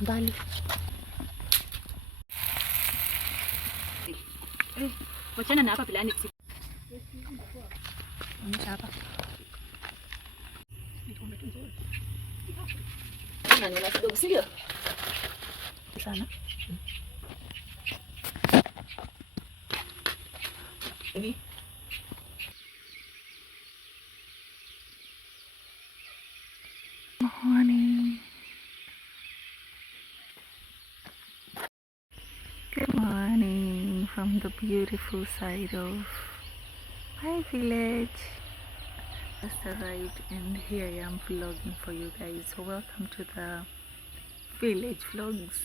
Mbali. Wachana na hapa pilani. Onyesha hapa. Nina kidogo sio? Sana. Hivi. Morning. Good morning from the beautiful side of my village. Just arrived and here I am vlogging for you guys. So welcome to the village vlogs.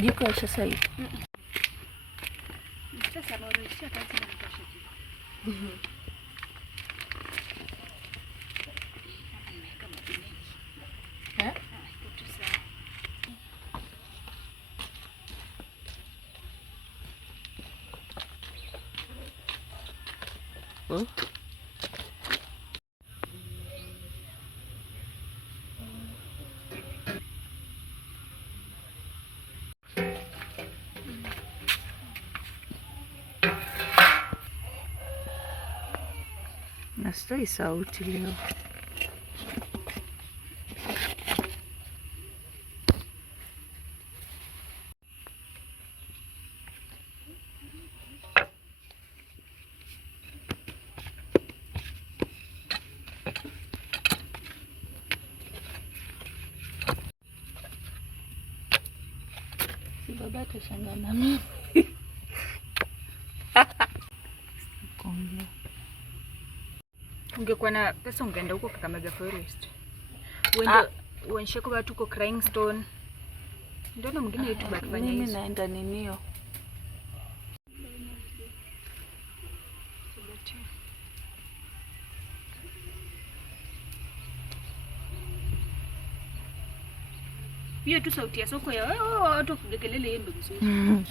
Jiko sasa hivi. Sasa naoresha kazi na mtosha kidogo. Nastoi sauti leo. Si baba atashangaa na mimi. Ungekuwa na pesa ungeenda huko Kakamega Forest. Uende kwa tuko Crying Stone. Ndio na mwingine yetu bakifanya hizo. Mimi naenda ninio. Hiyo tu sauti ya soko ya watu kugekelele yembe mzuri.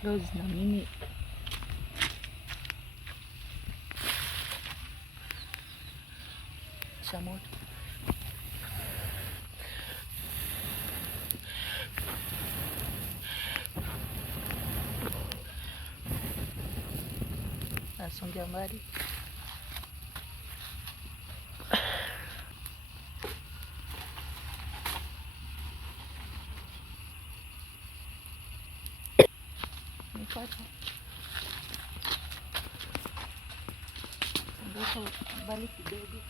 Close na mimi. Shamoto. Nasongea mbali. Nipata. Ndio mbali kidogo.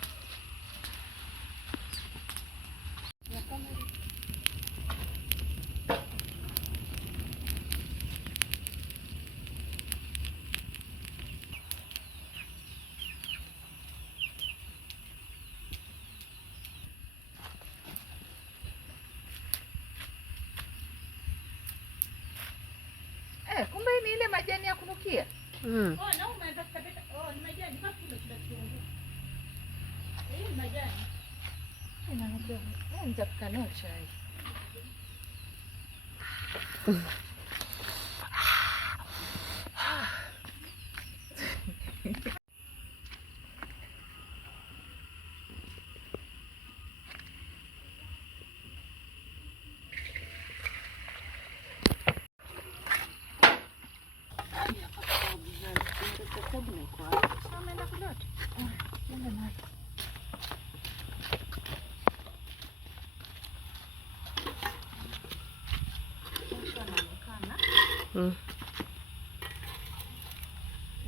Kumbe ni ile majani ya kunukia. Oh, na umeanza kabisa. Oh, ni majani basi tunachukua. Hii majani. Inaambia, nitapika nao chai.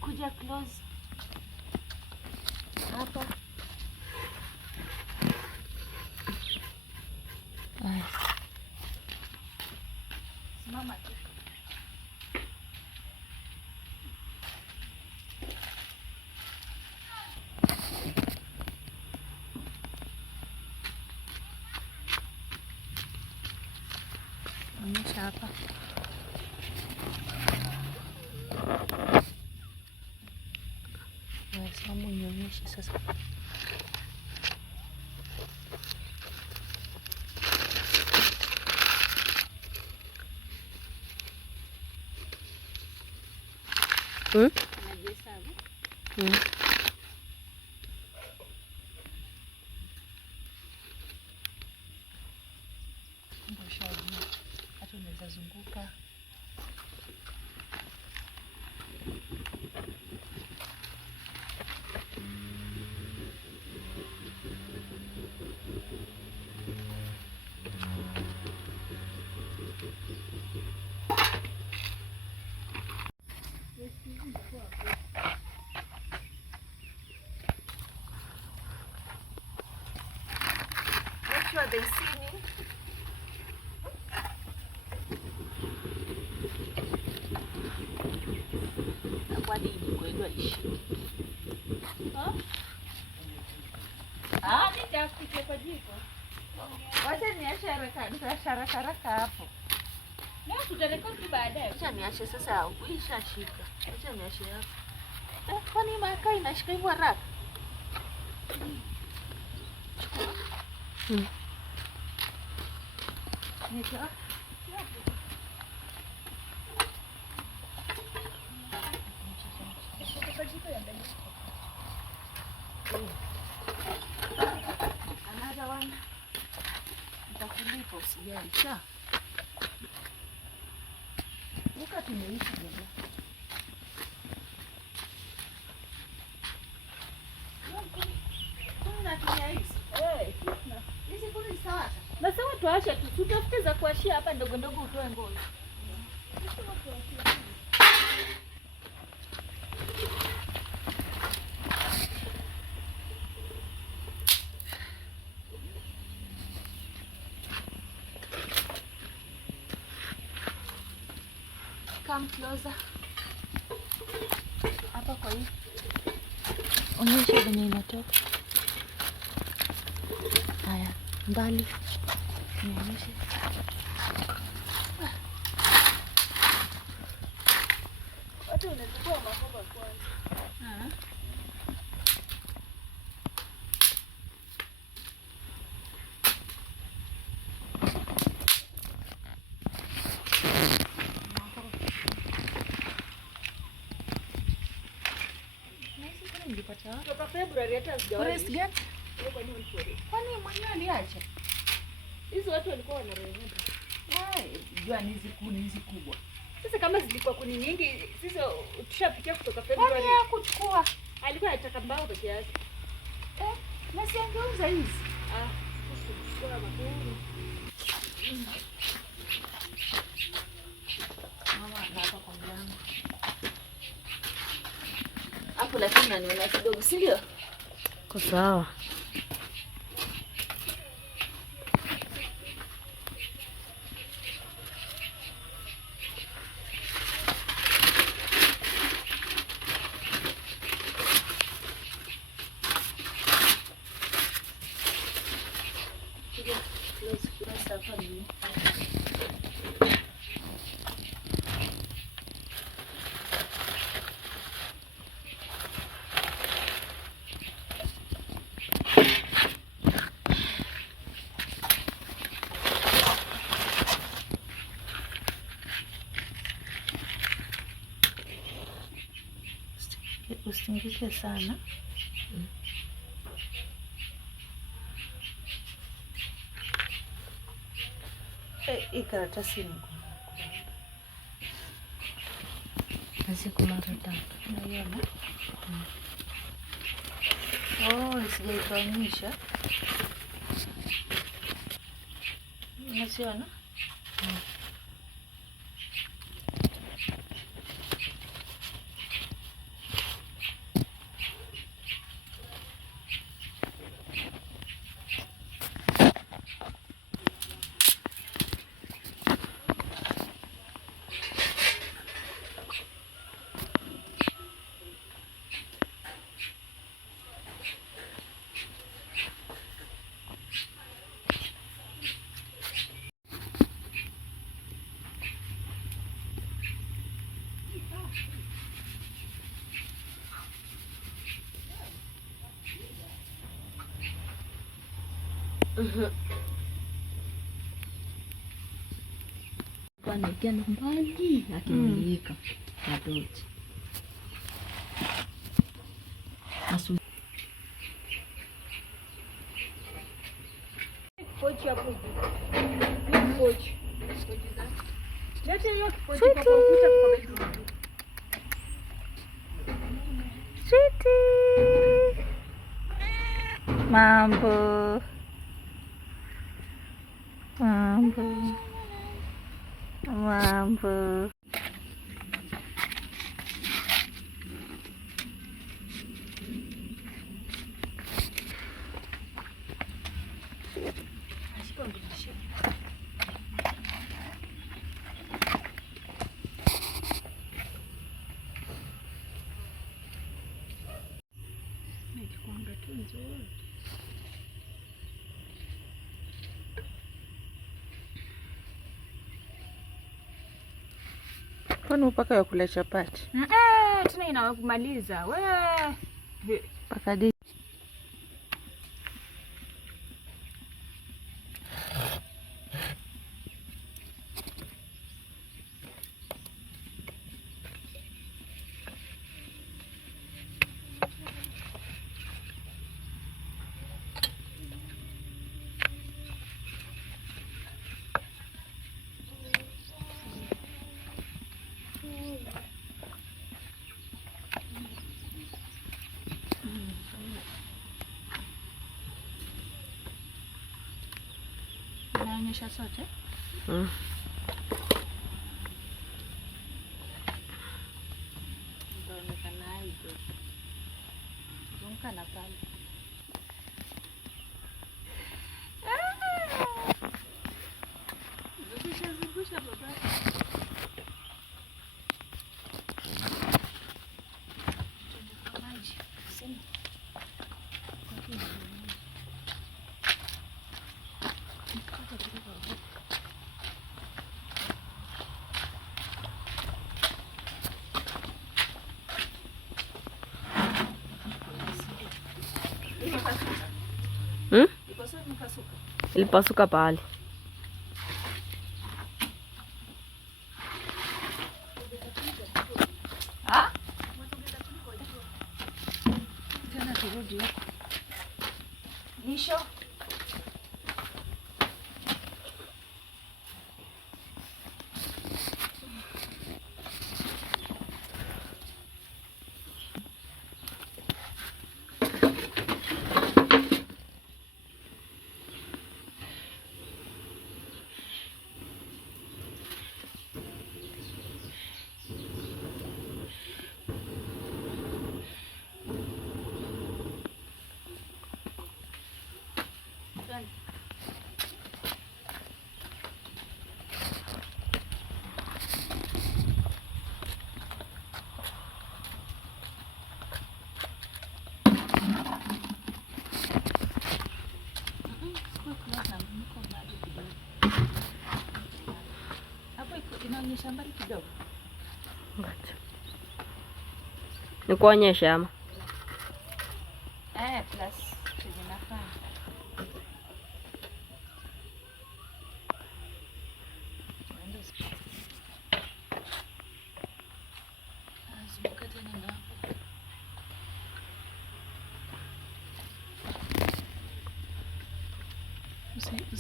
Kuja close. Hapa. Simama tu. Onyesha hapa. Samu nionyeshe sasa. Hata unaweza zunguka. Make sure they see me. Kwani Jiko yetu alishiki. Nitakuja kwa Jiko. Wacha niache haraka hapo. Na tutarekodi baadaye. Acha niache sasa, uishashika. Acha niache hapo. Kwani makaa inashika hivyo haraka? Nika. Another one. Nitakulipa usijali. Sawa. Muka tumeishi baba. Kuna tumia hizi. Hizi kuni sawa. Nasema tuache tu. Tutafute za kuashia hapa ndogo ndogo utoe ngozi. Come closer. Hapa kwa hii. Onyesha venye inatoka. Haya, mbali. Nionyeshe. Watu wanachukua makoba kwanza. Kutoka February hata sijawahi. Forest gani? Kwani mwenyewe aliacha? Hizo watu walikuwa wanarehemu. Jua ni hizi kuni hizi kubwa. Sasa kama zilikuwa kuni nyingi, sisi tushapikia kutoka February. Kwani ya kuchukua? Alikuwa anataka mbao peke yake. Na si angeuza hizi. Sisi kwa makuni. Mama hapa kwa mlango. Hapo lakini naniona kidogo, si ndio? Kwa sawa. Usingike sana. Hii karatasi ni Siku mara 3. unaiona? Oh, sijaifanyisha. Unasiona? Bwana ikiwa mbali akimulika na tochi. Pochi hapo. Pochi. Leta hiyo pochi kwa ukuta kwa bedroom. Sweetie. Mambo. Kwani upaka ya kula chapati? Tena inakumaliza. Wewe. Paka Naonyesha sote. Inaonekana hivyo. Zunguka pale. Zungusha baba. Ilipasuka pale. Tena turudi huko. Lisho. Inaonyesha mbali kidogo. Nikuonyesha ama? Plus zinafanya. Azunguka tena hapo.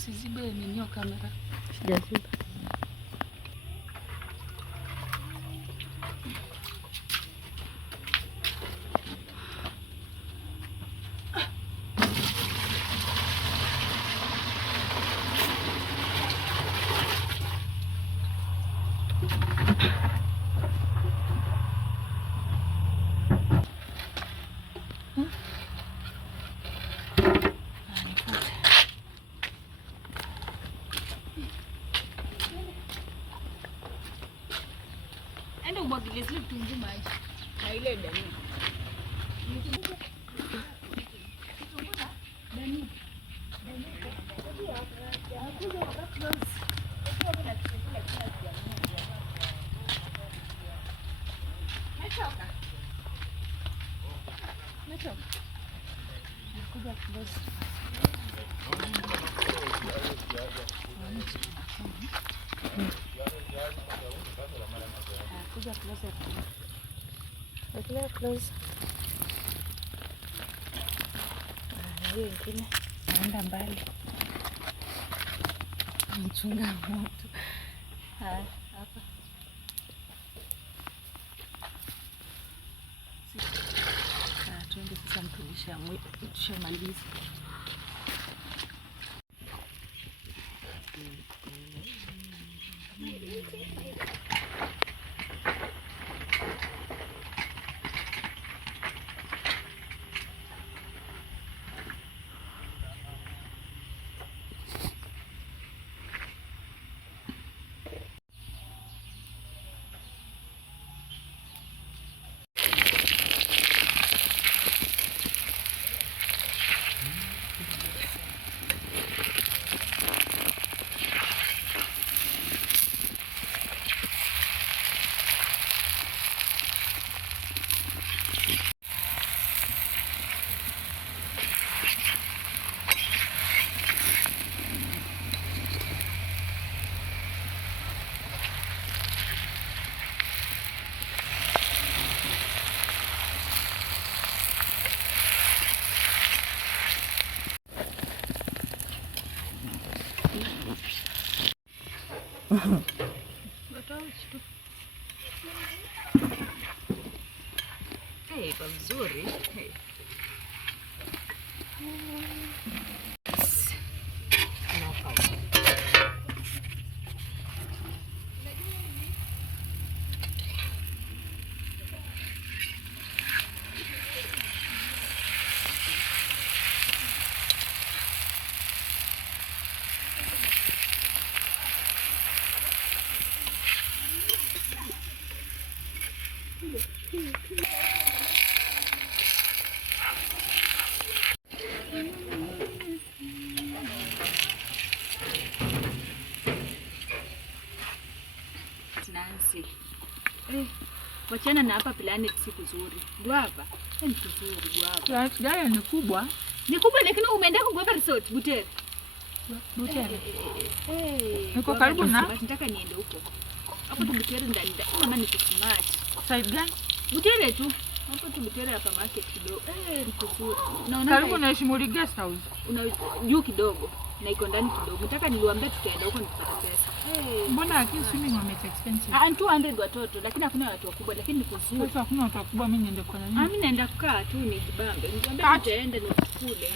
Usizibe ninyo kamera. Sijaziba. Enda umwagilie zile vitunguu maji. Na ile dani. Close. Hiyo ingine naenda mbali. Mchunga moto. Hapa. Tuende sasa mtulisha tushamaliza. Hey, vizuri. Hey. Wachana na hapa planet si kuzuri. Guava. Ni kuzuri guava. Planet gani ni kubwa? Ni kubwa lakini umeenda kwa guava resort Butere. Butere. Niko karibu na. Nataka niende huko. Hapo tu Butere ndani. Mama ni smart. Side gani? Butere tu. Hapo tu Butere hapa market kidogo. Ni kuzuri. Naona karibu na Shimuli Guest House. Una juu kidogo. Na iko ndani kidogo. Nataka niliwaambia tutaenda huko nipate pesa. Mbona lakini swimming wameta expensive? 200 watoto lakini hakuna watu wakubwa lakini ni kuzuri. Sasa hakuna watu wakubwa, mimi niende kwa nini? Mimi naenda kukaa tu nijibambe. Niambia tutaenda ni kule.